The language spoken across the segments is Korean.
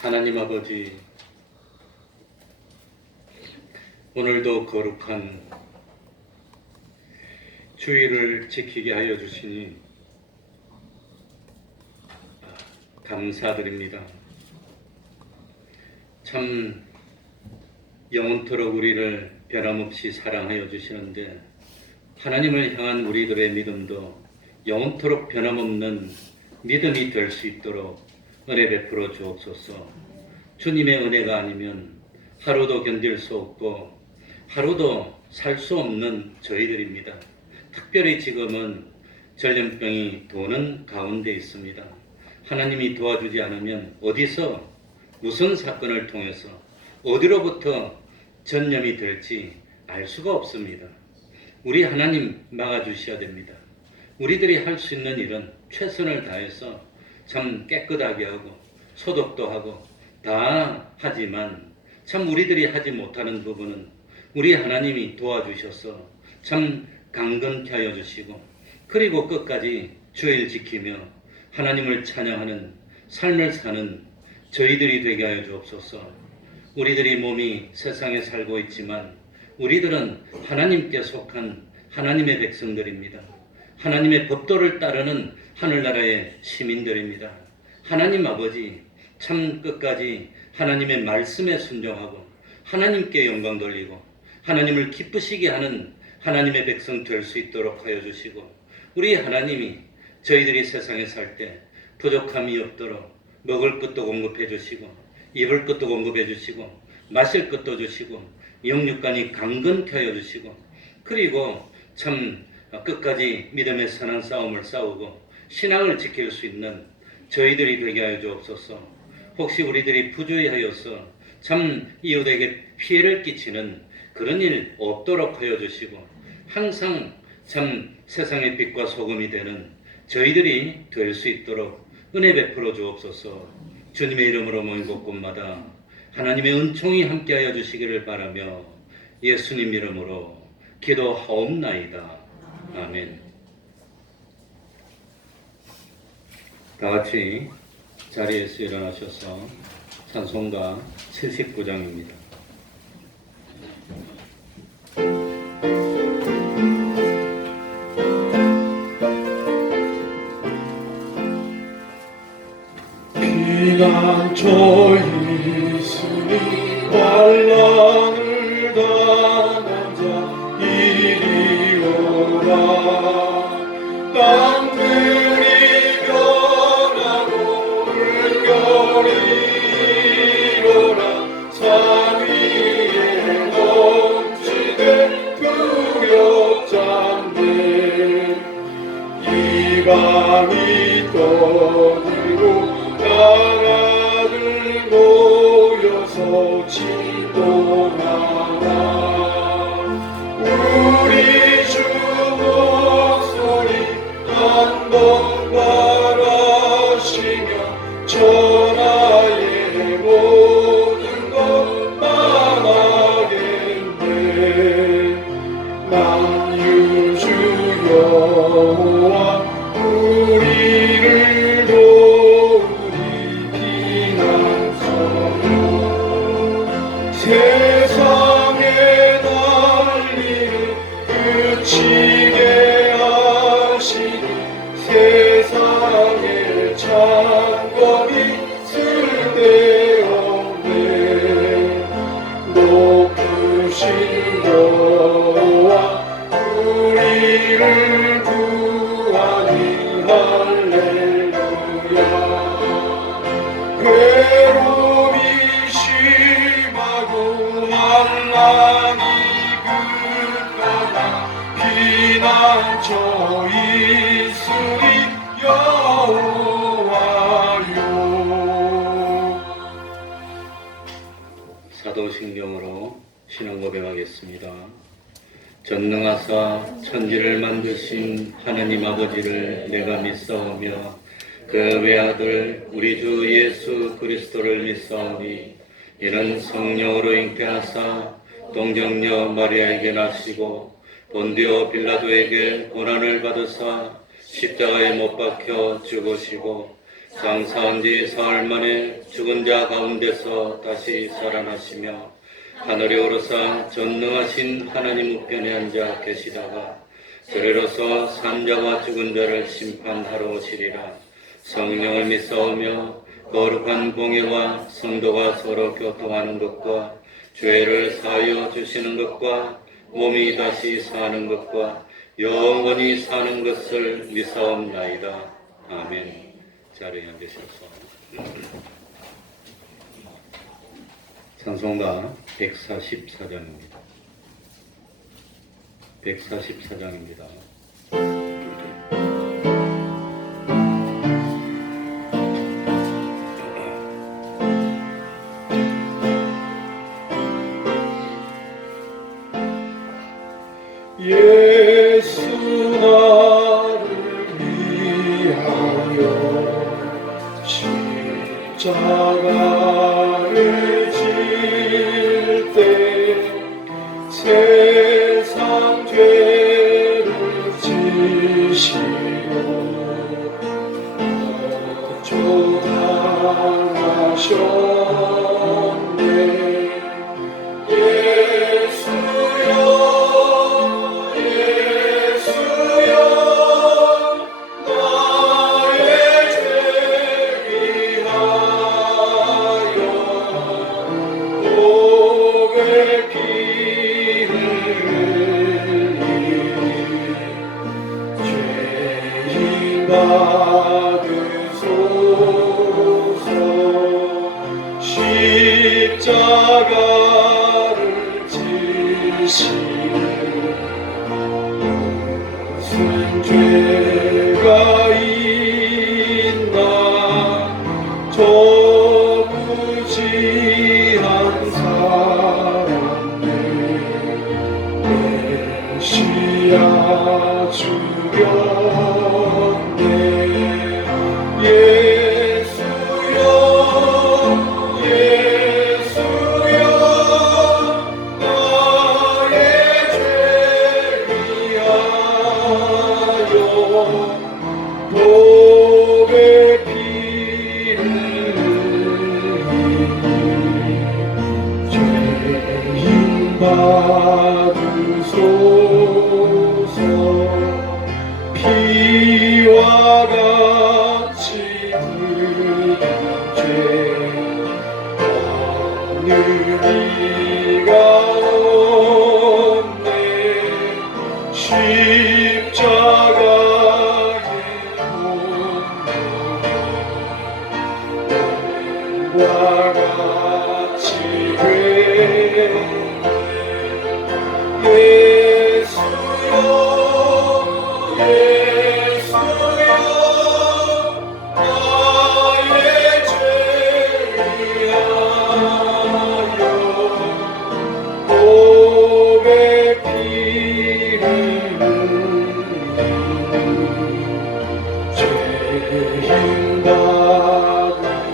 하나님 아버지, 오늘도 거룩한 주일을 지키게 하여 주시니 감사드립니다. 참 영원토록 우리를 변함없이 사랑하여 주시는데 하나님을 향한 우리들의 믿음도 영원토록 변함없는 믿음이 될 수 있도록 은혜 베풀어 주옵소서. 주님의 은혜가 아니면 하루도 견딜 수 없고 하루도 살 수 없는 저희들입니다. 특별히 지금은 전염병이 도는 가운데 있습니다. 하나님이 도와주지 않으면 어디서 무슨 사건을 통해서 어디로부터 전염이 될지 알 수가 없습니다. 우리 하나님 막아주셔야 됩니다. 우리들이 할 수 있는 일은 최선을 다해서 참 깨끗하게 하고 소독도 하고 다 하지만 참 우리들이 하지 못하는 부분은 우리 하나님이 도와주셔서 참 강건케 하여 주시고 그리고 끝까지 주일 지키며 하나님을 찬양하는 삶을 사는 저희들이 되게 하여 주옵소서. 우리들이 몸이 세상에 살고 있지만 우리들은 하나님께 속한 하나님의 백성들입니다. 하나님의 법도를 따르는 하늘나라의 시민들입니다. 하나님 아버지, 참 끝까지 하나님의 말씀에 순종하고 하나님께 영광 돌리고 하나님을 기쁘시게 하는 하나님의 백성 될 수 있도록 하여 주시고 우리 하나님이 저희들이 세상에 살 때 부족함이 없도록 먹을 것도 공급해 주시고 입을 것도 공급해 주시고 마실 것도 주시고 영육간이 강건케 하여 주시고 그리고 참 끝까지 믿음의 선한 싸움을 싸우고 신앙을 지킬 수 있는 저희들이 되게 하여 주옵소서. 혹시 우리들이 부주의하여서 참 이웃에게 피해를 끼치는 그런 일 없도록 하여 주시고 항상 참 세상의 빛과 소금이 되는 저희들이 될 수 있도록 은혜 베풀어 주옵소서. 주님의 이름으로 모인 곳곳마다 하나님의 은총이 함께하여 주시기를 바라며 예수님 이름으로 기도하옵나이다. 아멘. 다 같이 자리에서 일어나셔서 찬송가 79장입니다. 피난처 있으니 환난을 당한 자 이리 오라. 땅들이 변하고 물결이 일어나 산 위에 넘치는 두렵잖네. 이방이 떠들고 나라들 모여서 진동하라. 우리 주 목소리 한번 바라시며 천하의 모든 것 망하겠네. 만유주 여호와 우리를 도우리 피난처로. 세상의 난리를 그치게 하시니 세상의 창검이 쓸데없네. 높으신 여호와 우리를 구하니 할렐루야. 괴로움이 심하고 환난이 극하나 피난처 있으리 여호와요. 사도신경으로 신앙 고백하겠습니다. 전능하사 천지를 만드신 하나님 아버지를 내가 믿사오며 그 외아들 우리 주 예수 그리스도를 믿사오니 이는 성령으로 잉태하사 동정녀 마리아에게 나시고 본디오 빌라도에게 고난을 받으사 십자가에 못 박혀 죽으시고 장사한 지 사흘 만에 죽은 자 가운데서 다시 살아나시며 하늘에 오르사 전능하신 하나님 우편에 앉아 계시다가 그리로서 산자와 죽은 자를 심판하러 오시리라. 성령을 믿사오며 거룩한 공예와 성도가 서로 교통하는 것과 죄를 사하여 주시는 것과 몸이 다시 사는 것과 영원히 사는 것을 믿사옵나이다. 아멘. 자리에 앉으셔서 찬송가 144장입니다. 144장입니다. 예수 나를 위하여 십자가를 질 때 세상 죄를 지시고 어쩌당하셨네. 예수여 예수여 나의 죄 위하여 복의 피를 흘리니 죄인 받으소서. 십자가를 지시는 무슨 죄가 있나. 저 무지한 사람을 메시아 죽였네. 예수여 예수여 나의 죄 위하여 복의 피를 흘리니 죄인 받으소서. 피와 같이 묻은 죄 어느 이가 없네. 십자가의 공로와 같이 되네. 예수여 예수여 나의 죄 위하여 복의 피를 흘리니 죄인 받으소서.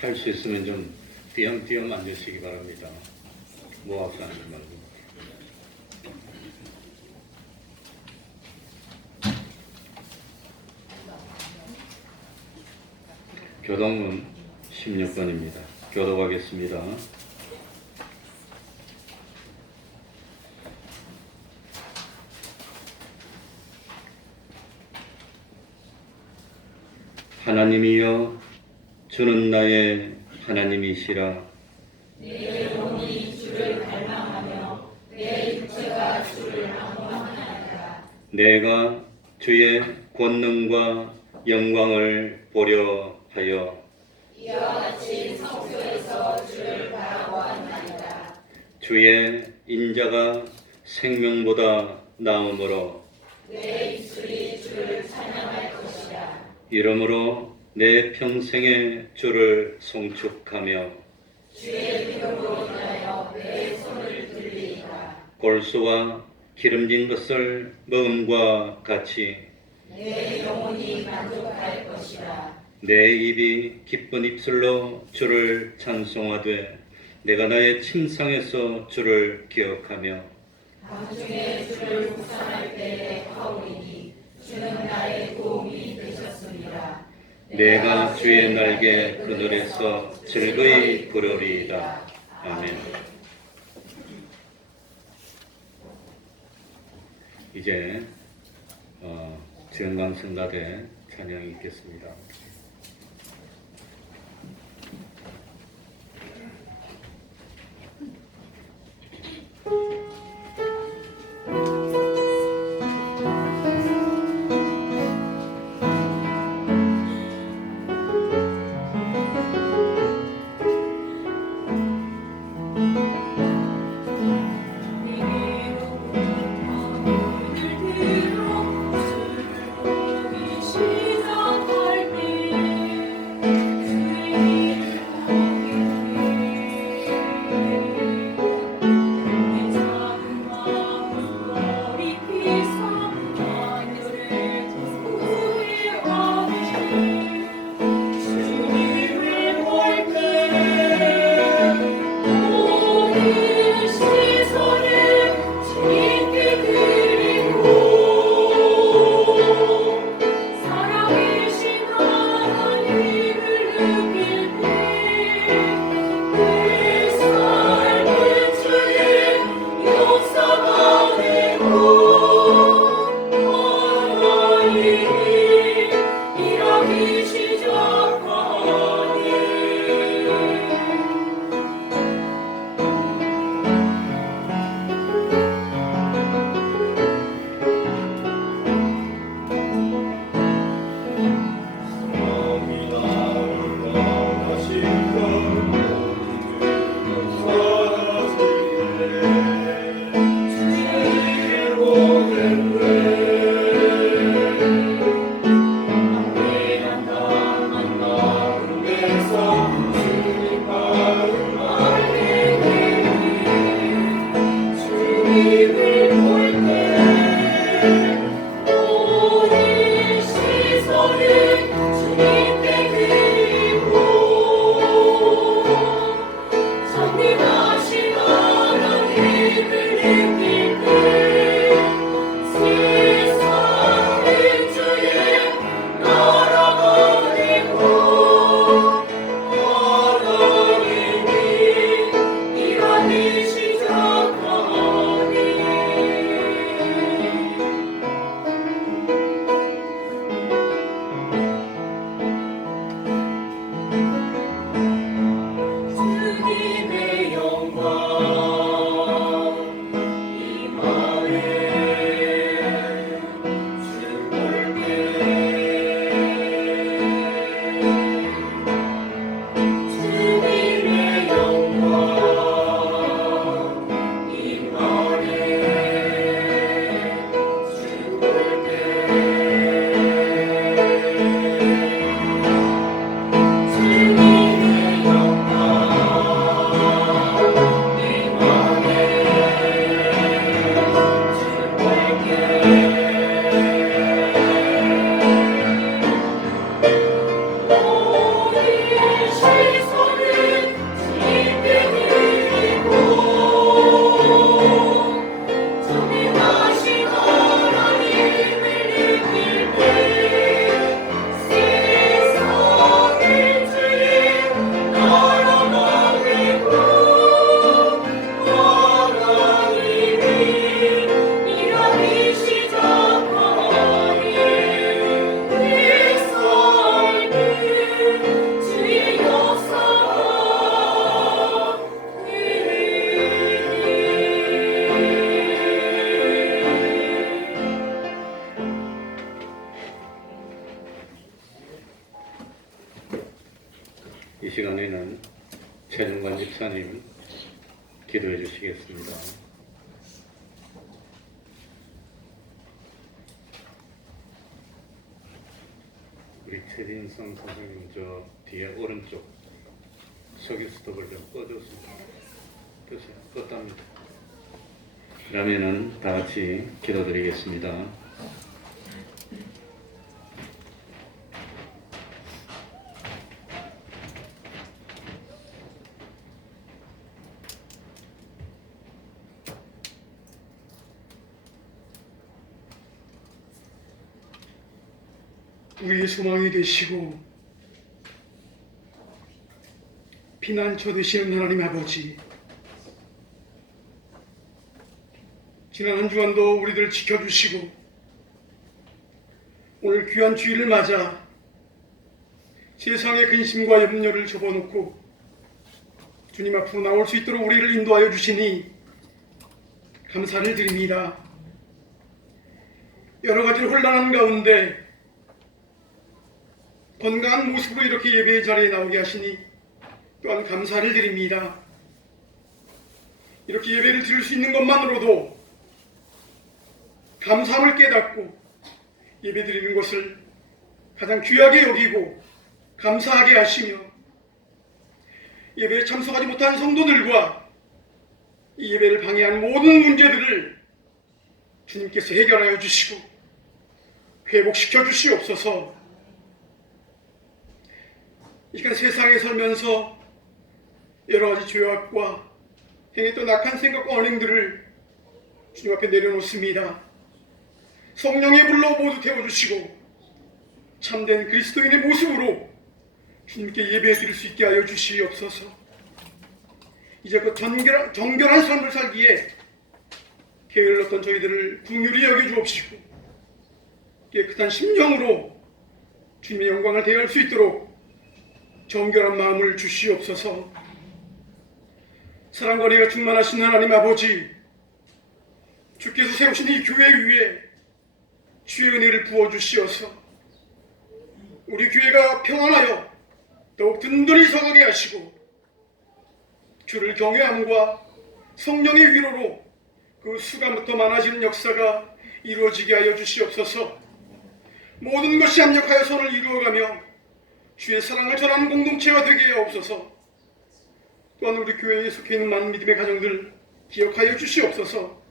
할 수 있으면 좀 띄엄띄엄 앉으시기 바랍니다. 모아서 앉지 말고. 교동문 16번입니다. 교독하겠습니다. 하나님이여, 주는 나의 하나님이시라. 내 영혼이 주를 갈망하며 내 육체가 주를仰望하나이다. 내가 주의 권능과 영광을 보려 하여 이와 같이 성소에서 주를 바라보았나이다. 주의 인자가 생명보다 나음으로 내 입술이 주를 찬양할 것이다. 이러므로 내 평생에 주를 송축하며 주의 이름으로 인하여 내 손을 들리이다. 골수와 기름진 것을 먹음과 같이 내 영혼이 만족할 것이다. 내 입이 기쁜 입술로 주를 찬송하되 내가 나의 침상에서 주를 기억하며 밤중에 주를 묵상할 때에 하오리니 주는 나의 도움이 되셨습니다. 내가 주의 날개 그늘에서 즐거이 부르리이다. 아멘. 이제 정강성가대 찬양이 있겠습니다. 시작할 때 이 시간에는 최종관 집사님 기도해 주시겠습니다. 우리 최진성 선생님 저 뒤에 오른쪽 석유 스톱을 좀 꺼줬습니다. 됐어요. 껐답니다. 그러면은 다 같이 기도드리겠습니다. 우리의 소망이 되시고 피난처 되시는 하나님 아버지, 지난 한 주간도 우리들 지켜주시고 오늘 귀한 주일을 맞아 세상의 근심과 염려를 접어놓고 주님 앞으로 나올 수 있도록 우리를 인도하여 주시니 감사를 드립니다. 여러 가지 혼란한 가운데 건강한 모습으로 이렇게 예배의 자리에 나오게 하시니 또한 감사를 드립니다. 이렇게 예배를 드릴 수 있는 것만으로도 감사함을 깨닫고 예배 드리는 것을 가장 귀하게 여기고 감사하게 하시며 예배에 참석하지 못한 성도들과 이 예배를 방해하는 모든 문제들을 주님께서 해결하여 주시고 회복시켜 주시옵소서. 이 시간 세상에 살면서 여러 가지 죄악과 행했던 악한 생각과 언행들을 주님 앞에 내려놓습니다. 성령의 불로 모두 태워주시고 참된 그리스도인의 모습으로 주님께 예배 드릴 수 있게 하여 주시옵소서. 이제껏 정결한 삶을 살기에 게을렀던 저희들을 긍휼히 여겨주옵시고 깨끗한 심령으로 주님의 영광을 대할 수 있도록 정결한 마음을 주시옵소서. 사랑과 은혜가 충만하신 하나님 아버지, 주께서 세우신 이 교회 위에 주의 은혜를 부어주시어서 우리 교회가 평안하여 더욱 든든히 서가게 하시고 주를 경외함과 성령의 위로로 그 수감부터 많아지는 역사가 이루어지게 하여 주시옵소서. 모든 것이 합력하여 선을 이루어가며 주의 사랑을 전하는 공동체가 되게 하옵소서. 또한 우리 교회에 속해 있는 많은 믿음의 가정들 기억하여 주시옵소서.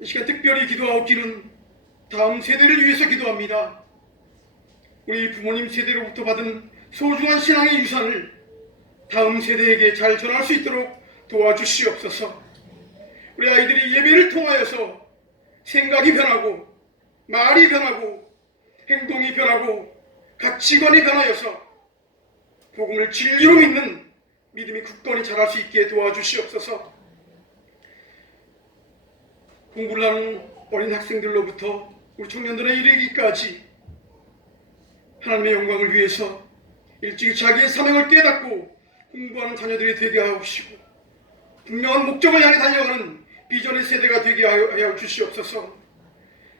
이 시간 특별히 기도하옵기는 다음 세대를 위해서 기도합니다. 우리 부모님 세대로부터 받은 소중한 신앙의 유산을 다음 세대에게 잘 전할 수 있도록 도와주시옵소서. 우리 아이들이 예배를 통하여서 생각이 변하고 말이 변하고 행동이 변하고 가치관이 변하여서 복음을 진리로 믿는 믿음이 굳건히 자랄 수 있게 도와주시옵소서. 공부를 하는 어린 학생들로부터 우리 청년들의 이르기까지 하나님의 영광을 위해서 일찍이 자기의 사명을 깨닫고 공부하는 자녀들이 되게 하옵시고 분명한 목적을 향해 달려가는 비전의 세대가 되게 하여 주시옵소서.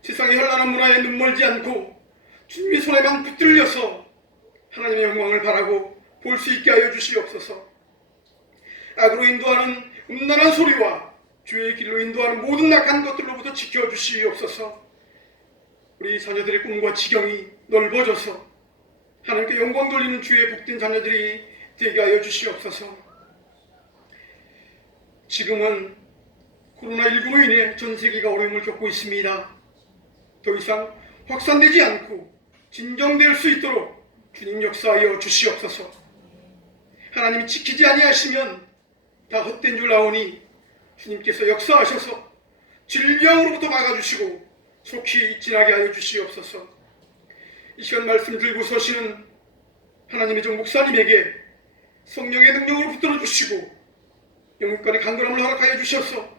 세상의 현란한 문화에 눈멀지 않고 주님의 손에만 붙들려서 하나님의 영광을 바라고 볼 수 있게 하여 주시옵소서. 악으로 인도하는 음란한 소리와 죄의 길로 인도하는 모든 악한 것들로부터 지켜주시옵소서. 우리 자녀들의 꿈과 지경이 넓어져서 하나님께 영광 돌리는 주의 복된 자녀들이 되게 하여 주시옵소서. 지금은 코로나19로 인해 전 세계가 어려움을 겪고 있습니다. 더 이상 확산되지 않고 진정될 수 있도록 주님 역사하여 주시옵소서. 하나님이 지키지 아니하시면 다 헛된 줄 아오니 주님께서 역사하셔서 질병으로부터 막아주시고 속히 지나게 하여 주시옵소서. 이 시간 말씀 들고 서시는 하나님의 종 목사님에게 성령의 능력으로 붙들어 주시고 영육간의 강건함을 허락하여 주셔서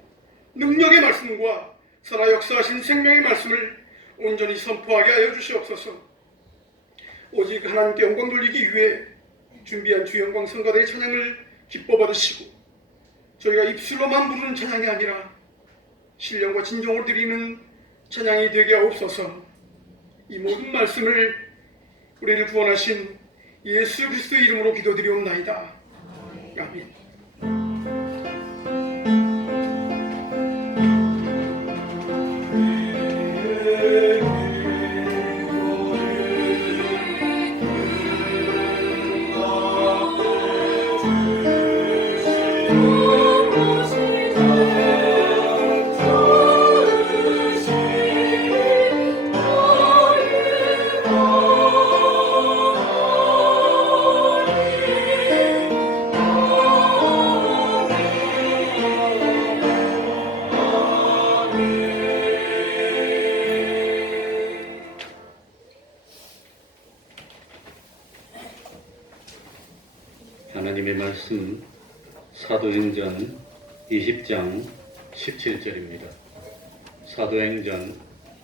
능력의 말씀과 살아 역사하신 생명의 말씀을 온전히 선포하게 하여 주시옵소서. 오직 하나님께 영광 돌리기 위해 준비한 주 영광 성가대의 찬양을 기뻐 받으시고 저희가 입술로만 부르는 찬양이 아니라 신령과 진정으로 드리는 찬양이 되게 하옵소서. 이 모든 말씀을 우리를 구원하신 예수 그리스도의 이름으로 기도드리옵나이다. 아멘. 하나님의 말씀 사도행전 20장 17절입니다. 사도행전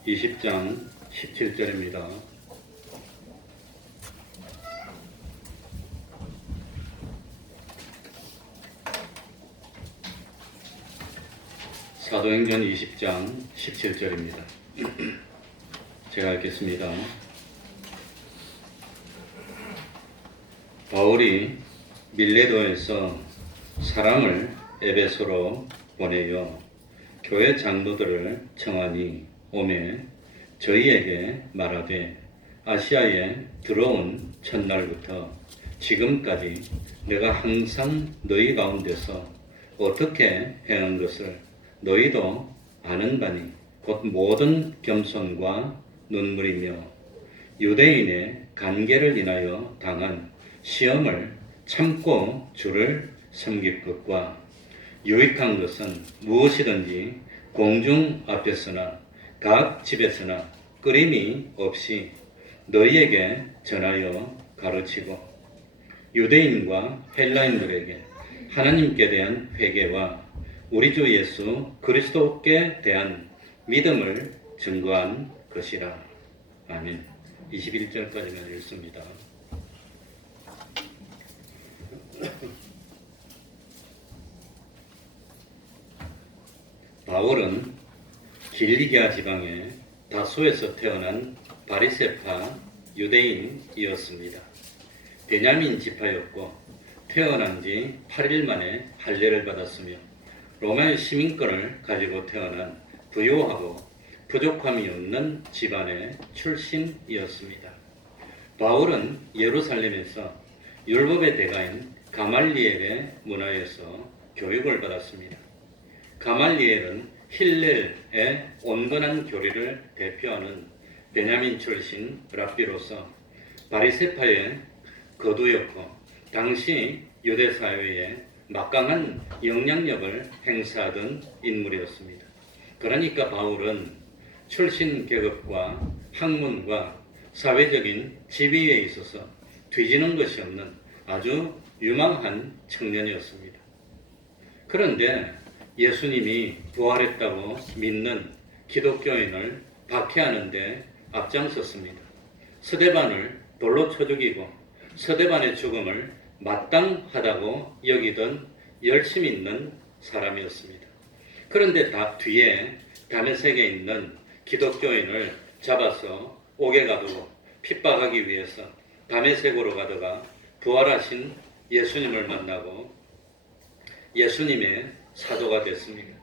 20장 17절입니다. 사도행전 20장 17절입니다. 제가 읽겠습니다. 바울이 밀레도에서 사람을 에베소로 보내어 교회 장로들을 청하니 오매 저희에게 말하되 아시아에 들어온 첫날부터 지금까지 내가 항상 너희 가운데서 어떻게 행한 것을 너희도 아는 바니 곧 모든 겸손과 눈물이며 유대인의 관계를 인하여 당한 시험을 참고 주를 섬길 것과 유익한 것은 무엇이든지 공중 앞에서나 각 집에서나 끊임이 없이 너희에게 전하여 가르치고 유대인과 헬라인들에게 하나님께 대한 회개와 우리 주 예수 그리스도께 대한 믿음을 증거한 것이라. 아멘. 21절까지만 읽습니다. 바울은 길리기아 지방의 다소에서 태어난 바리새파 유대인이었습니다. 베냐민 지파였고 태어난 지 8일 만에 할례를 받았으며 로마의 시민권을 가지고 태어난 부유하고 부족함이 없는 집안의 출신이었습니다. 바울은 예루살렘에서 율법의 대가인 가말리엘의 문화에서 교육을 받았습니다. 가말리엘은 힐렐의 온건한 교리를 대표하는 베냐민 출신 랍비로서 바리새파의 거두였고 당시 유대 사회에 막강한 영향력을 행사하던 인물이었습니다. 그러니까 바울은 출신 계급과 학문과 사회적인 지위에 있어서 뒤지는 것이 없는 아주 유망한 청년이었습니다. 그런데 예수님이 부활했다고 믿는 기독교인을 박해하는 데 앞장섰습니다. 스데반을 돌로 쳐 죽이고 스데반의 죽음을 마땅하다고 여기던 열심 있는 사람이었습니다. 그런데 뒤에 다메섹에 있는 기독교인을 잡아서 옥에 가두고 핍박하기 위해서 다메섹으로 가다가 부활하신 예수님을 만나고 예수님의 사도가 됐습니다.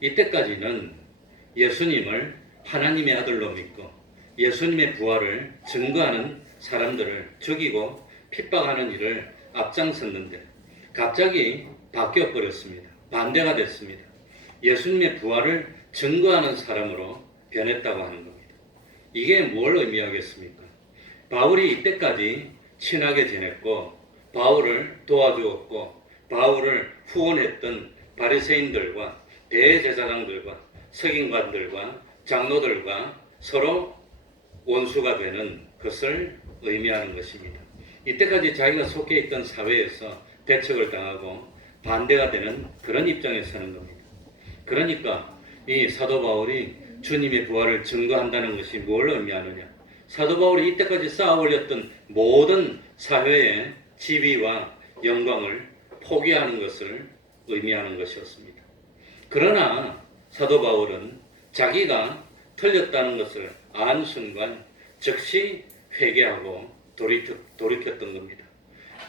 이때까지는 예수님을 하나님의 아들로 믿고 예수님의 부활을 증거하는 사람들을 죽이고 핍박하는 일을 앞장섰는데 갑자기 바뀌어 버렸습니다. 반대가 됐습니다. 예수님의 부활을 증거하는 사람으로 변했다고 하는 겁니다. 이게 뭘 의미하겠습니까? 바울이 이때까지 친하게 지냈고 바울을 도와주었고 바울을 후원했던 바리새인들과 대제사장들과 서기관들과 장로들과 서로 원수가 되는 것을 의미하는 것입니다. 이때까지 자기가 속해 있던 사회에서 대척을 당하고 반대가 되는 그런 입장에 서는 겁니다. 그러니까 이 사도 바울이 주님의 부활을 증거한다는 것이 뭘 의미하느냐? 사도 바울이 이때까지 쌓아 올렸던 모든 사회의 지위와 영광을 포기하는 것을 의미하는 것이었습니다. 그러나 사도 바울은 자기가 틀렸다는 것을 안 순간 즉시 회개하고 돌이켰던 겁니다.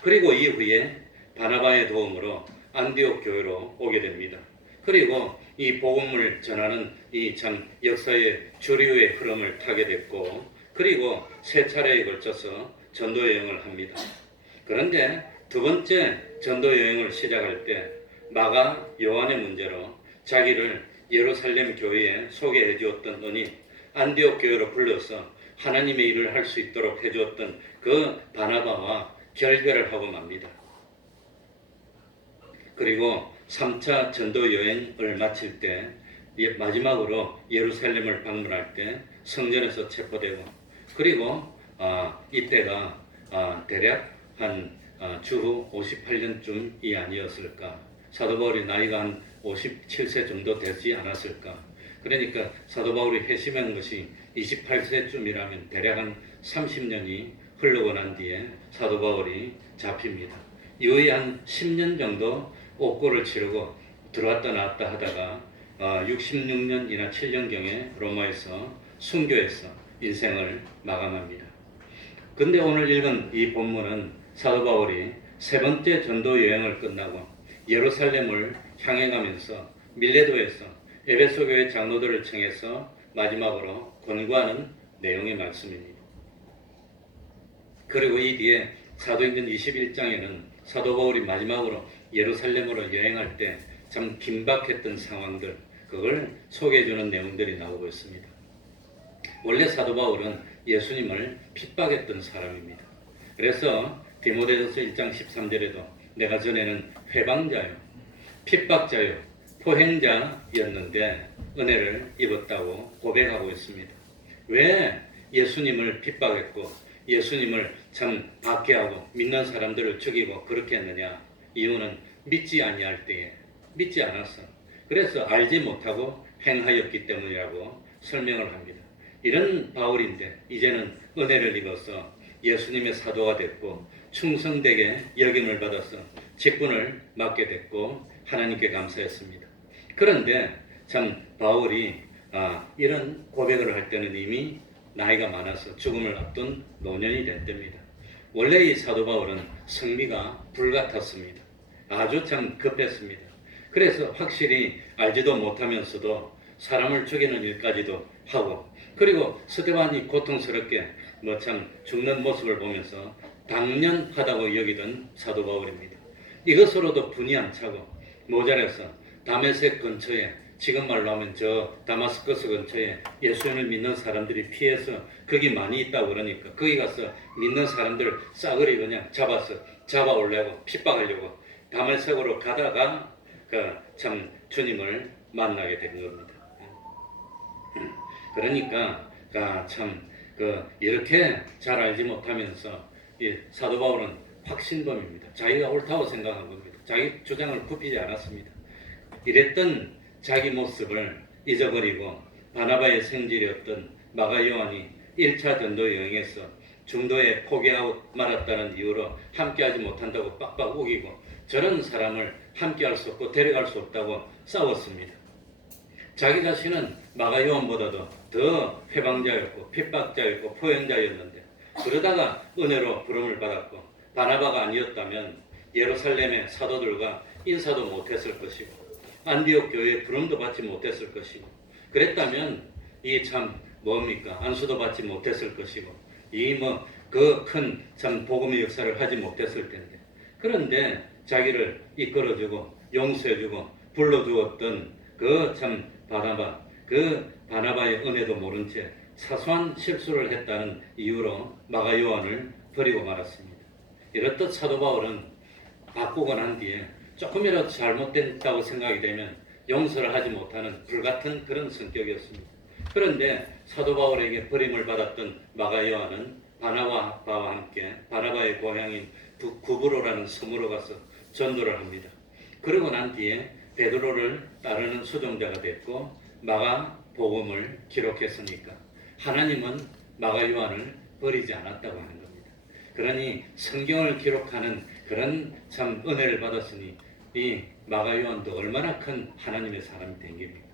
그리고 이후에 바나바의 도움으로 안디옥 교회로 오게 됩니다. 그리고 이 복음을 전하는 이 참 역사의 주류의 흐름을 타게 됐고, 그리고 세 차례에 걸쳐서 전도 여행을 합니다. 그런데 두 번째 전도 여행을 시작할 때 마가 요한의 문제로 자기를 예루살렘 교회에 소개해 주었던 은인 안디옥 교회로 불러서 하나님의 일을 할 수 있도록 해 주었던 그 바나바와 결별을 하고 맙니다. 그리고 3차 전도 여행을 마칠 때 마지막으로 예루살렘을 방문할 때 성전에서 체포되고, 그리고 이때가 대략 한 주후 58년쯤이 아니었을까. 사도 바울이 나이가 한 57세 정도 되지 않았을까. 그러니까 사도 바울이 회심한 것이 28세쯤이라면 대략 한 30년이 흘러고 난 뒤에 사도 바울이 잡힙니다. 이후에 한 10년 정도 옥고를 치르고 들어왔다 나왔다 하다가 66년이나 7년경에 로마에서 순교해서 인생을 마감합니다. 근데 오늘 읽은 이 본문은 사도 바울이 세 번째 전도 여행을 끝나고 예루살렘을 향해 가면서 밀레도에서 에베소 교회 장로들을 청해서 마지막으로 권고하는 내용의 말씀입니다. 그리고 이 뒤에 사도행전 21장에는 사도 바울이 마지막으로 예루살렘으로 여행할 때 참 긴박했던 상황들, 그걸 소개해주는 내용들이 나오고 있습니다. 원래 사도 바울은 예수님을 핍박했던 사람입니다. 그래서 디모데전서 1장 13절에도 내가 전에는 회방자요, 핍박자요, 포행자였는데 은혜를 입었다고 고백하고 있습니다. 왜 예수님을 핍박했고 예수님을 참 박해하고 믿는 사람들을 죽이고 그렇게 했느냐? 이유는 믿지 아니할 때에 믿지 않았어. 그래서 알지 못하고 행하였기 때문이라고 설명을 합니다. 이런 바울인데 이제는 은혜를 입어서 예수님의 사도가 됐고 충성되게 역임을 받아서 직분을 맡게 됐고 하나님께 감사했습니다. 그런데 참 바울이 이런 고백을 할 때는 이미 나이가 많아서 죽음을 앞둔 노년이 된 때입니다. 원래 이 사도 바울은 성미가 불같았습니다. 아주 참 급했습니다. 그래서 확실히 알지도 못하면서도 사람을 죽이는 일까지도 하고, 그리고 스데반이 고통스럽게 참 죽는 모습을 보면서 당연하다고 여기던 사도 바울입니다. 이것으로도 분이 안 차고 모자라서 다메섹 근처에, 지금 말로 하면 저 다마스커스 근처에 예수님을 믿는 사람들이 피해서 거기 많이 있다고 그러니까 거기 가서 믿는 사람들 싸그리 그냥 잡아오려고 핍박하려고 다메섹으로 가다가 참 주님을 만나게 된 겁니다. 그러니까 참 이렇게 잘 알지 못하면서 이 사도 바울은 확신범입니다. 자기가 옳다고 생각한 겁니다. 자기 주장을 굽히지 않았습니다. 이랬던 자기 모습을 잊어버리고 바나바의 생질이었던 마가 요한이 1차 전도 여행에서 중도에 포기하고 말았다는 이유로 함께하지 못한다고 빡빡 우기고 저런 사람을 함께할 수 없고 데려갈 수 없다고 싸웠습니다. 자기 자신은 마가 요한보다도 더 회방자였고 핍박자였고 포행자였는데 그러다가 은혜로 부름을 받았고 바나바가 아니었다면 예루살렘의 사도들과 인사도 못했을 것이고 안디옥 교회에 부름도 받지 못했을 것이고 그랬다면 이 참 뭡니까 안수도 받지 못했을 것이고 이 그 큰 참 복음의 역사를 하지 못했을 텐데 그런데 자기를 이끌어주고 용서해주고 불러주었던 그 참 바나바, 그 바나바의 은혜도 모른 채 사소한 실수를 했다는 이유로 마가 요한을 버리고 말았습니다. 이렇듯 사도 바울은 바꾸고 난 뒤에 조금이라도 잘못됐다고 생각이 되면 용서를 하지 못하는 불같은 그런 성격이었습니다. 그런데 사도 바울에게 버림을 받았던 마가 요한은 바나바와 함께 바나바의 고향인 구브로라는 섬으로 가서 전도를 합니다. 그러고 난 뒤에 베드로를 따르는 수종자가 됐고 마가 복음을 기록했으니까 하나님은 마가 요한을 버리지 않았다고 하는 겁니다. 그러니 성경을 기록하는 그런 참 은혜를 받았으니 이 마가 요한도 얼마나 큰 하나님의 사람이 된 겁니까?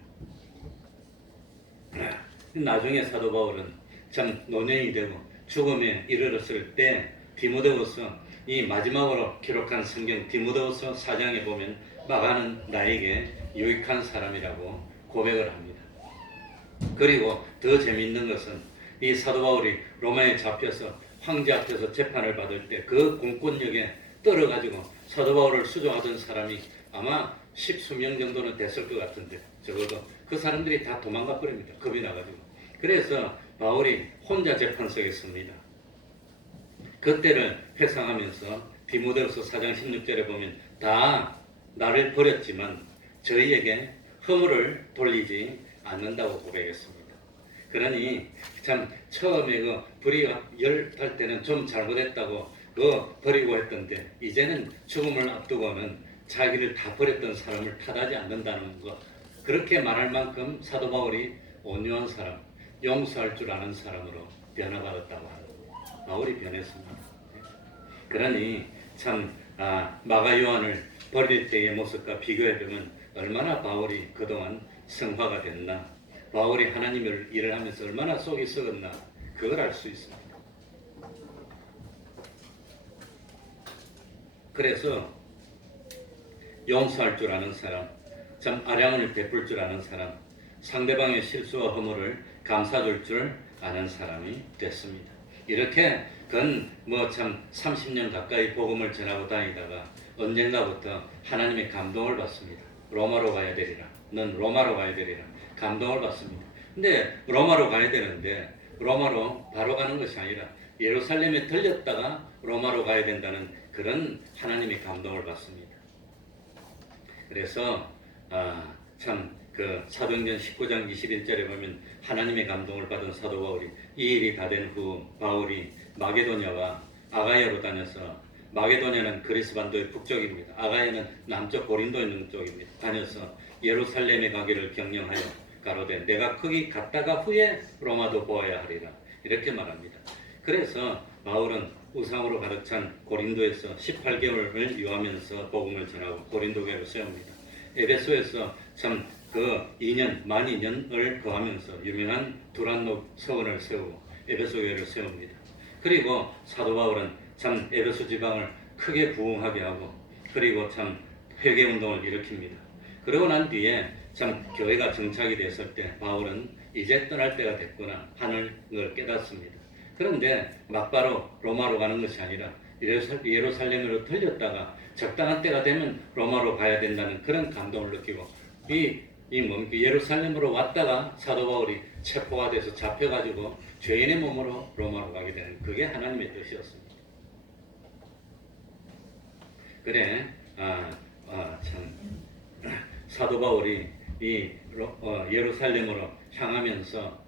나중에 사도 바울은 참 노년이 되고 죽음에 이르렀을 때 디모데후서 이 마지막으로 기록한 성경 디모데후서 4장에 보면 마가는 나에게 유익한 사람이라고 고백을 합니다. 그리고 더 재미있는 것은 이 사도 바울이 로마에 잡혀서 황제 앞에서 재판을 받을 때 그 공권력에 떨어가지고 사도 바울을 수종하던 사람이 아마 10수명 정도는 됐을 것 같은데 적어도 그 사람들이 다 도망가 버립니다. 겁이 나가지고. 그래서 바울이 혼자 재판석에 섭니다. 그때를 회상하면서 디모데후서 4장 16절에 보면 다 나를 버렸지만 저희에게 허물을 돌리지 않는다고 고백했습니다. 그러니 참 처음에 그 불의가 열할 때는 좀 잘못했다고 버리고 했던데 이제는 죽음을 앞두고는 자기를 다 버렸던 사람을 탓하지 않는다는 것, 그렇게 말할 만큼 사도 바울이 온유한 사람, 용서할 줄 아는 사람으로 변화받았다고 하는 바울이 변했습니다. 그러니 참 마가 요한을 버릴 때의 모습과 비교해보면 얼마나 바울이 그동안 성화가 됐나, 바울이 하나님을 일을 하면서 얼마나 속이 썩었나, 그걸 알 수 있습니다. 그래서 용서할 줄 아는 사람, 참 아량을 베풀 줄 아는 사람, 상대방의 실수와 허물을 감싸줄 줄 아는 사람이 됐습니다. 이렇게 건 뭐 참 30년 가까이 복음을 전하고 다니다가 언젠가부터 하나님의 감동을 받습니다. 로마로 가야 되리라. 넌 로마로 가야 되리라. 감동을 받습니다. 근데 로마로 가야 되는데 로마로 바로 가는 것이 아니라 예루살렘에 들렸다가 로마로 가야 된다는 그런 하나님의 감동을 받습니다. 그래서 참 그 사도행전 19장 21절에 보면 하나님의 감동을 받은 사도 바울이 이 일이 다 된 후 바울이 마게도냐와 아가야로 다녀서, 마게도냐는 그리스 반도의 북쪽입니다. 아가야는 남쪽 고린도 있는 쪽입니다. 다녀서 예루살렘에 가기를 경영하여 가로되 내가 거기 갔다가 후에 로마도 보아야 하리라, 이렇게 말합니다. 그래서 바울은 우상으로 가득 찬 고린도에서 18개월을 유하면서 복음을 전하고 고린도 교회를 세웁니다. 에베소에서 참 그 2년, 만 2년을 거하면서 유명한 두란노 서원을 세우고 에베소 교회를 세웁니다. 그리고 사도 바울은 참 에베소 지방을 크게 부흥하게 하고 그리고 참 회개 운동을 일으킵니다. 그러고 난 뒤에 참 교회가 정착이 됐을 때 바울은 이제 떠날 때가 됐구나 하는 걸 깨닫습니다. 그런데 막바로 로마로 가는 것이 아니라 예루살렘으로 들렸다가 적당한 때가 되면 로마로 가야 된다는 그런 감동을 느끼고 예루살렘으로 왔다가 사도 바울이 체포가 돼서 잡혀가지고 죄인의 몸으로 로마로 가게 되는, 그게 하나님의 뜻이었습니다. 그래, 참 사도 바울이 예루살렘으로 향하면서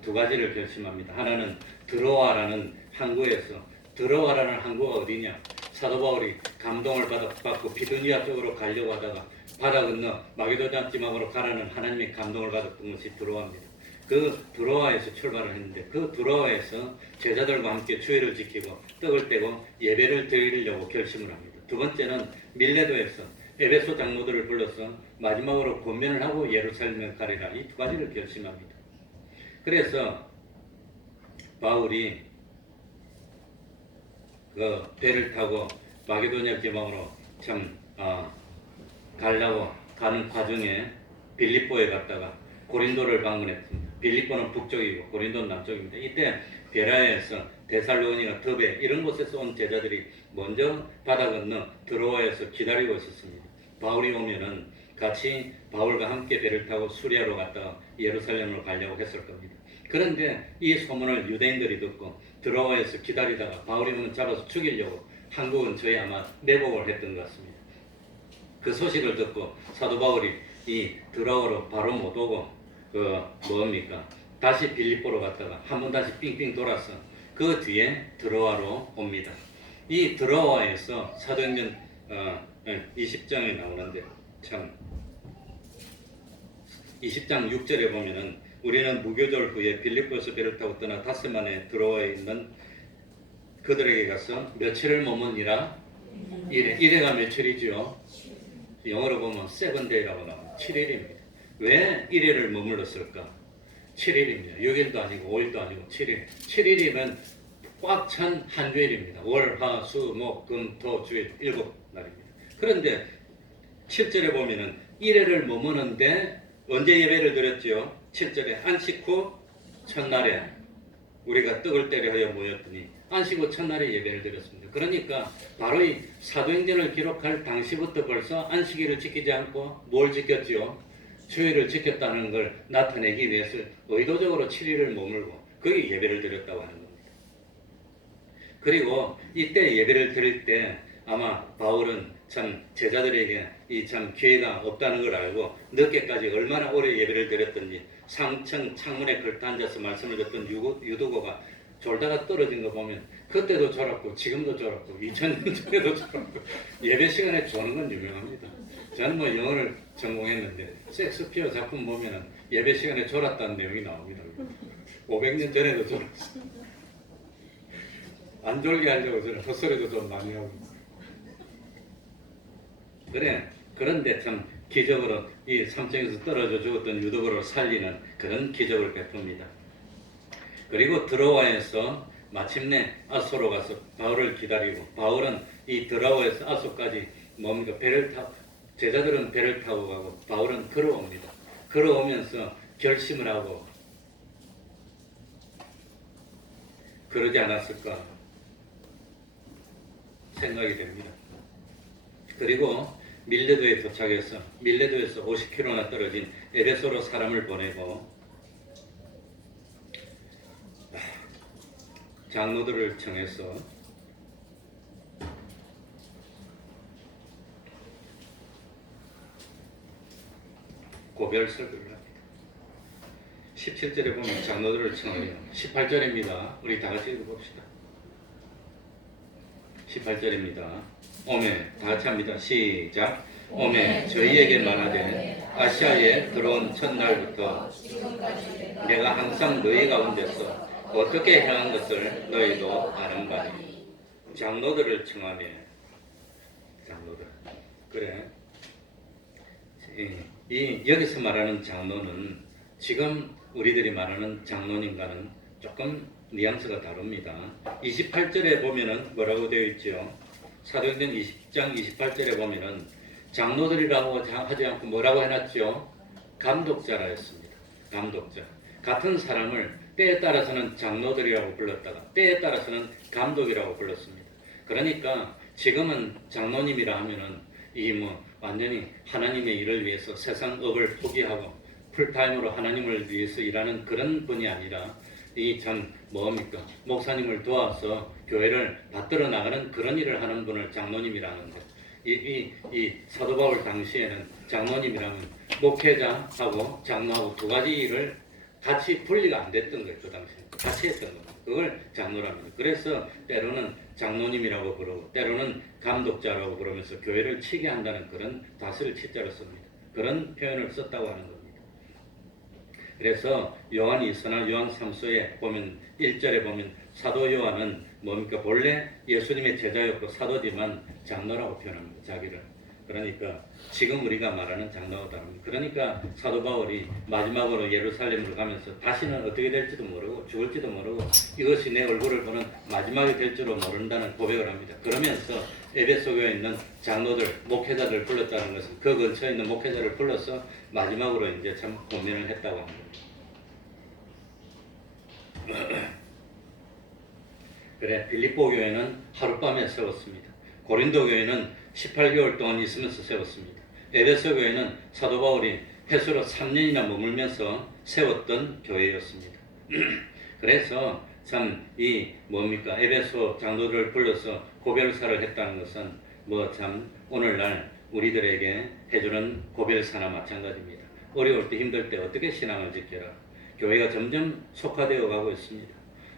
두 가지를 결심합니다. 하나는 드로아라는 항구에서, 드로아라는 항구가 어디냐? 사도 바울이 감동을 받고 비두니아 쪽으로 가려고 하다가 바다 건너 마게도냐 지방으로 가라는 하나님의 감동을 받았던 것이 드로아입니다. 그 드로아에서 출발을 했는데 그 드로아에서 제자들과 함께 주의를 지키고 떡을 떼고 예배를 드리려고 결심을 합니다. 두 번째는 밀레도에서 에베소 장로들을 불러서 마지막으로 권면을 하고 예루살렘에 가리라, 이 두 가지를 결심합니다. 그래서 바울이 그 배를 타고 마게도냐 지방으로 가려고 가는 과정에 빌립보에 갔다가 고린도를 방문했습니다. 빌립보는 북쪽이고 고린도는 남쪽입니다. 이때 베라에서 데살로니가, 더베 이런 곳에서 온 제자들이 먼저 바다 건너 드로아에서 기다리고 있었습니다. 바울이 오면은 같이 바울과 함께 배를 타고 수리아로 갔다가 예루살렘으로 가려고 했을 겁니다. 그런데 이 소문을 유대인들이 듣고 드로아에서 기다리다가 바울이 오면 잡아서 죽이려고 항구 근처에 아마 매복을 했던 것 같습니다. 그 소식을 듣고 사도 바울이 이 드로아로 바로 못 오고 다시 빌립보로 갔다가 한번 다시 삥삥 돌아서 그 뒤에 드로아로 옵니다. 이 드로아에서 사도행전 20장에 나오는데 참 20장 6절에 보면은 우리는 무교절 후에 빌립보에서 배를 타고 떠나 닷새 만에 드로아에 있는 그들에게 가서 며칠을 머무니라. 이래가 며칠이죠? 영어로 보면 세븐데이라고 나옵니다. 7일입니다. 왜 1일을 머물렀을까? 7일입니다. 6일도 아니고 5일도 아니고 7일. 7일이면 꽉 찬 한 주일입니다. 월, 화, 수, 목, 금, 토, 주일 7날입니다. 그런데 7절에 보면은 1회를 머무는데 언제 예배를 드렸죠? 7절에 안식 후 첫날에 우리가 떡을 때려 하여 모였더니 안식 후 첫날에 예배를 드렸습니다. 그러니까 바로 이 사도행전을 기록할 당시부터 벌써 안식일을 지키지 않고 뭘 지켰죠? 주일을 지켰다는 걸 나타내기 위해서 의도적으로 7일을 머물고 거기 예배를 드렸다고 하는 겁니다. 그리고 이때 예배를 드릴 때 아마 바울은 참 제자들에게 이 참 기회가 없다는 걸 알고 늦게까지 얼마나 오래 예배를 드렸던지 상층 창문에 걸터 앉아서 말씀을 듣던 유두고가 졸다가 떨어진 거 보면 그때도 졸았고 지금도 졸았고 2000년 전에도 졸았고 예배 시간에 조는 건 유명합니다. 저는 뭐 영어를 전공했는데 섹스피어 작품 보면 예배 시간에 졸았다는 내용이 나옵니다. 500년 전에도 졸았어요. 안 졸게 하려고 저는 헛소리도 좀 많이 하고. 그런데 참 기적으로 이 3층에서 떨어져 죽었던 유도고를 살리는 그런 기적을 베풉니다. 그리고 드로아에서 마침내 아소로 가서 바울을 기다리고 바울은 이 드로아에서 아소까지 뭡니까 배를 타 제자들은 배를 타고 가고 바울은 걸어옵니다. 걸어오면서 결심을 하고 그러지 않았을까 생각이 됩니다. 그리고 밀레도에 도착해서 밀레도에서 50km나 떨어진 에베소로 사람을 보내고 장로들을 청해서 고별설교를 합니다. 17절에 보면 장로들을 청하여 18절입니다. 우리 다 같이 읽어봅시다. 18절입니다. 오메 다 같이 합니다. 시작. 오메 저희에게 말하되 아시아에 들어온 첫날부터 내가 항상 너희 가운데서 어떻게 행한 것을 너희도 아는 바니. 장로들을 청하며 장로들 그래 이 여기서 말하는 장로는 지금 우리들이 말하는 장로님과는 조금 뉘앙스가 다릅니다. 28절에 보면은 뭐라고 되어 있죠? 사도행전 20장 28절에 보면은 장로들이라고 하지 않고 뭐라고 해놨죠? 감독자라 했습니다. 감독자. 같은 사람을 때에 따라서는 장로들이라고 불렀다가 때에 따라서는 감독이라고 불렀습니다. 그러니까 지금은 장로님이라 하면은 이 뭐 완전히 하나님의 일을 위해서 세상 업을 포기하고 풀타임으로 하나님을 위해서 일하는 그런 분이 아니라 이 참 뭡니까 목사님을 도와서 교회를 받들어 나가는 그런 일을 하는 분을 장로님이라 하는데 이 사도 바울 당시에는 장로님이라면 목회자하고 장로하고 두 가지 일을 같이 분리가 안 됐던 거예요. 그 당시에 같이 했던 겁니다. 그걸 장로랍니다. 그래서 때로는 장로님이라고 부르고 때로는 감독자라고 부르면서 교회를 치게 한다는 그런 다스를 치자로 씁니다. 그런 표현을 썼다고 하는 겁니다. 그래서 요한 2서나 요한 3서에 보면 1절에 보면 사도 요한은 뭡니까 본래 예수님의 제자였고 사도지만 장로라고 표현합니다. 자기를. 그러니까 지금 우리가 말하는 장로와 다릅니다. 그러니까 사도 바울이 마지막으로 예루살렘으로 가면서 다시는 어떻게 될지도 모르고 죽을지도 모르고 이것이 내 얼굴을 보는 마지막이 될 줄로 모른다는 고백을 합니다. 그러면서 에베소 교회에 있는 장로들, 목회자들을 불렀다는 것은 그 근처에 있는 목회자를 불러서 마지막으로 이제 참 고민을 했다고 합니다. 그래 빌립보 교회는 하룻밤에 세웠습니다. 고린도 교회는 18개월 동안 있으면서 세웠습니다. 에베소 교회는 사도 바울이 회수로 3년이나 머물면서 세웠던 교회였습니다. 그래서 참 이 뭡니까 에베소 장로들을 불러서 고별사를 했다는 것은 뭐 참 오늘날 우리들에게 해주는 고별사나 마찬가지입니다. 어려울 때 힘들 때 어떻게 신앙을 지켜라. 교회가 점점 속화되어 가고 있습니다.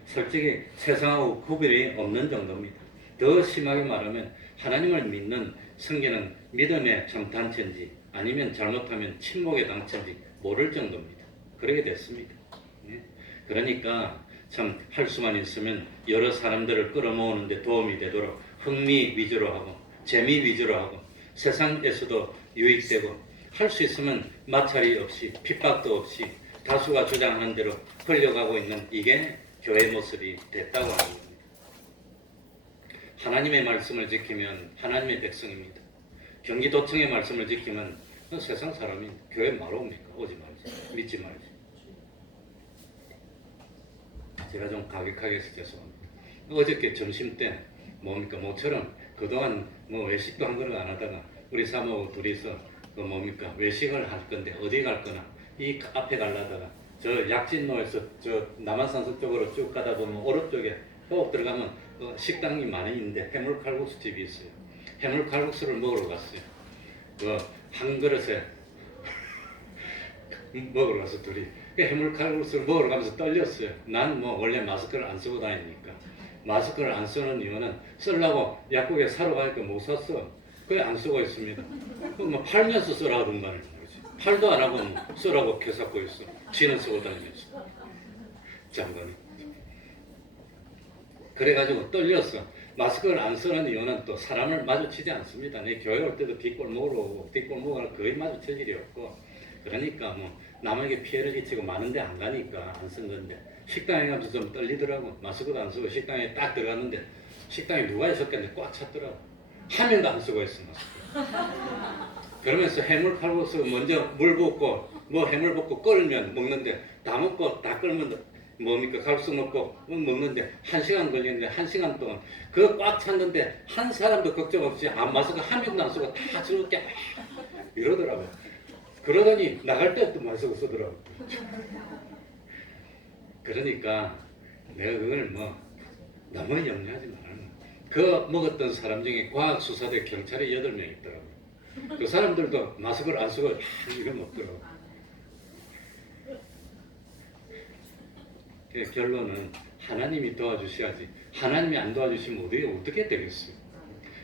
솔직히 세상하고 구별이 없는 정도입니다. 더 심하게 말하면 하나님을 믿는 성경은 믿음의 참 단체인지 아니면 잘못하면 침묵의 단체인지 모를 정도입니다. 그렇게 됐습니다. 그러니까 참 할 수만 있으면 여러 사람들을 끌어모으는 데 도움이 되도록 흥미 위주로 하고 재미 위주로 하고 세상에서도 유익되고 할 수 있으면 마찰이 없이 핍박도 없이 다수가 주장하는 대로 흘려가고 있는 이게 교회 모습이 됐다고 하는 겁니다. 하나님의 말씀을 지키면 하나님의 백성입니다. 경기도청의 말씀을 지키면 세상 사람이 교회 말 옵니까? 오지 말지, 믿지 말지. 제가 좀 가격하게 해서 죄송합니다. 어저께 점심 때 뭡니까 모처럼 그동안 뭐 외식도 한 그릇 안 하다가 우리 사모하고 둘이서 그 뭡니까 외식을 할 건데 어디 갈 거나 이 앞에 가려다가 저 약진로에서 저 남한산성 쪽으로 쭉 가다 보면 오른쪽에 꼭 들어가면 식당이 많이 있는데 해물칼국수 집이 있어요. 해물칼국수를 먹으러 갔어요. 그 한 그릇에 먹으러 가서 둘이 해물칼국수를 먹으러 가면서 떨렸어요. 난 뭐 원래 마스크를 안 쓰고 다니니까 마스크를 안 쓰는 이유는 쓰려고 약국에 사러 가니까 못 샀어. 그래 안 쓰고 있습니다. 그럼 뭐 팔면서 쓰라고 하던가는 거지. 팔도 안 하고 뭐 쓰라고 개사고 있어. 지는 쓰고 다니면서 장관이. 그래가지고 떨렸어. 마스크를 안 쓰는 이유는 또 사람을 마주치지 않습니다. 내 교회 올 때도 뒷골목으로 오고 뒷골목을 거의 마주칠 일이 없고 그러니까 뭐 남에게 피해를 끼치고 많은데 안 가니까 안 쓴 건데 식당에 가면서 좀 떨리더라고. 마스크도 안 쓰고 식당에 딱 들어갔는데 식당에 누가 있었겠는데 꽉 찼더라고. 한 명도 안 쓰고 있어 마스크. 그러면서 해물 칼국수 먼저 물 붓고 뭐 해물 붓고 끓으면 먹는데 다 먹고 다 끓으면 뭡니까 칼국수 먹고 먹는데 1시간 걸리는데 1시간 동안 그거 꽉 찼는데 한 사람도 걱정 없이 마스크 한 명도 안 쓰고 다 즐겁게 이러더라고요. 그러더니 나갈 때 또 마스크 쓰더라고요. 그러니까 내가 그걸 뭐 너무 염려하지 말아요. 그 먹었던 사람 중에 과학수사대 경찰이 8명 있더라고요. 그 사람들도 마스크를 안 쓰고 이거 먹더라고요. 결론은 하나님이 도와주셔야지 하나님이 안 도와주시면 어떻게 되겠어요?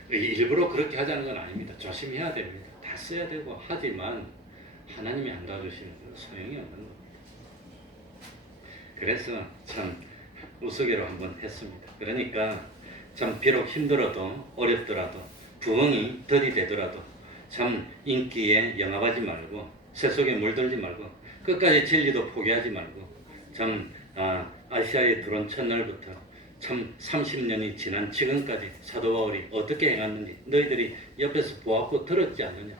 일부러 그렇게 하자는 건 아닙니다. 조심해야 됩니다. 다 써야 되고 하지만 하나님이 안 도와주시면 소용이 없는 겁니다. 그래서 참 우스개로 한번 했습니다. 그러니까 참 비록 힘들어도 어렵더라도 부흥이 더디되더라도 참 인기에 영합하지 말고 세속에 물들지 말고 끝까지 진리도 포기하지 말고 참 아시아에 들어온 첫날부터 참 30년이 지난 지금까지 사도 바울이 어떻게 행했는지 너희들이 옆에서 보았고 들었지 않느냐?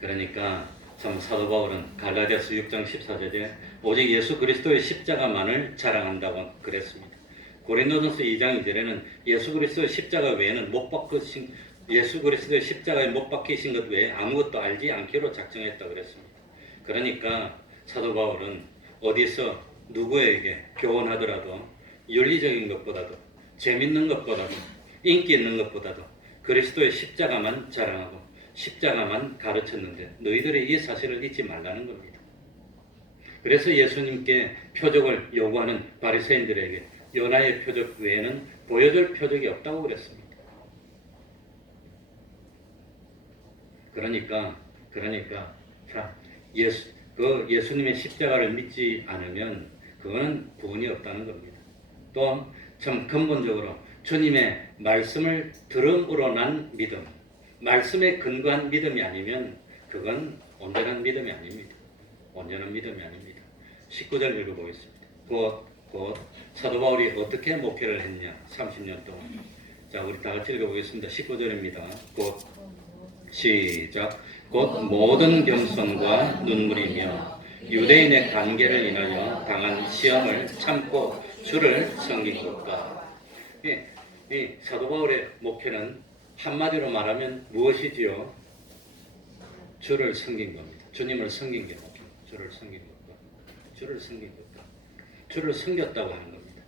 그러니까 참 사도 바울은 갈라디아서 6장 14절에 오직 예수 그리스도의 십자가만을 자랑한다고 그랬습니다. 고린도전서 2장 2절에는 예수 그리스도의 십자가 외에는 예수 그리스도의 십자가에 못 박히신 것 외에 아무것도 알지 않기로 작정했다 그랬습니다. 그러니까 사도 바울은 어디서 누구에게 교훈하더라도 윤리적인 것보다도 재밌는 것보다도 인기 있는 것보다도 그리스도의 십자가만 자랑하고 십자가만 가르쳤는데 너희들이 이 사실을 잊지 말라는 겁니다. 그래서 예수님께 표적을 요구하는 바리새인들에게 요나의 표적 외에는 보여줄 표적이 없다고 그랬습니다. 그러니까 자 예수님의 십자가를 믿지 않으면 그거는 구원이 없다는 겁니다. 또 참 근본적으로 주님의 말씀을 들음으로 난 믿음, 말씀에 근거한 믿음이 아니면 그건 온전한 믿음이 아닙니다. 온전한 믿음이 아닙니다. 19절 읽어보겠습니다. 곧 사도 바울이 어떻게 목회를 했냐 30년 동안. 자 우리 다 같이 읽어보겠습니다. 19절입니다. 곧 시작. 곧 모든 겸손과 눈물이며 유대인의 관계를 인하여 당한 시험을 참고 주를 섬긴 것과. 이 사도 바울의 목회는 한마디로 말하면 무엇이지요? 주를 섬긴 겁니다. 주님을 섬긴 게 목회입니다. 주를 섬긴 것과 주를 섬겼다고 하는 겁니다.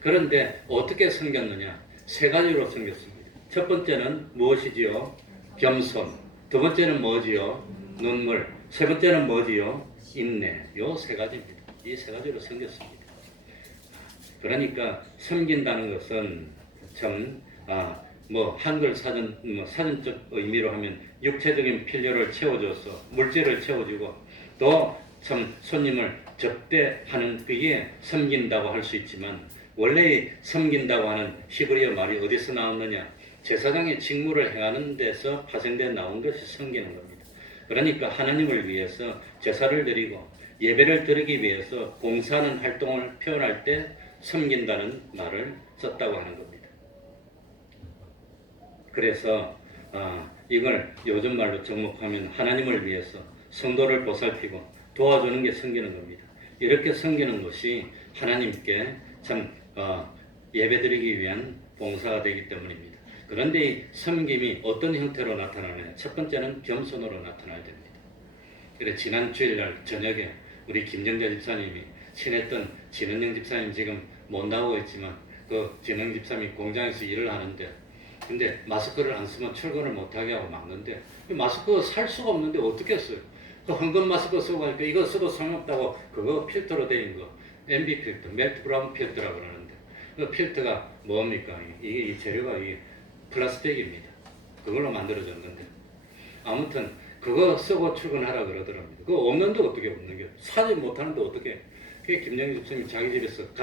그런데 어떻게 섬겼느냐? 3가지로 섬겼습니다. 첫 번째는 무엇이지요? 겸손. 두 번째는 뭐지요? 눈물. 세 번째는 뭐지요? 인내. 요 3가지입니다. 이 3가지로 섬겼습니다. 그러니까 섬긴다는 것은 참 한글 사전적 의미로 하면 육체적인 필요를 채워줘서 물질을 채워주고 또 참 손님을 접대하는 그게 섬긴다고 할 수 있지만 원래 섬긴다고 하는 히브리어 말이 어디서 나왔느냐? 제사장의 직무를 행하는 데서 파생돼 나온 것이 섬기는 겁니다. 그러니까 하나님을 위해서 제사를 드리고 예배를 드리기 위해서 봉사하는 활동을 표현할 때 섬긴다는 말을 썼다고 하는 겁니다. 그래서 이걸 요즘 말로 접목하면 하나님을 위해서 성도를 보살피고 도와주는 게 섬기는 겁니다. 이렇게 섬기는 것이 하나님께 참 예배드리기 위한 봉사가 되기 때문입니다. 그런데 이 섬김이 어떤 형태로 나타나느냐? 첫 번째는 겸손으로 나타나야 됩니다. 그래 지난 주일날 저녁에 우리 김정자 집사님이 친했던 진은영 집사님 지금 못 나오고 있지만 그 진은영 집사님이 공장에서 일을 하는데 근데 마스크를 안 쓰면 출근을 못하게 하고 막는데 마스크 살 수가 없는데 어떻게 써요? 그 황금 마스크 쓰고 하니까 이거 써도 소용없다고 그거 필터로 되는 거 MB 필터, 멜트 브라운 필터라고 그러는데 그 필터가 뭡니까? 이게 이 재료가 이 플라스틱입니다. 그걸로 만들어졌는데 아무튼 그거 쓰고 출근하라 그러더랍니다. 그거 없는데 어떻게 없는 게 사지 못하는데 어떻게 그게 김영희 집사님이 자기 집에서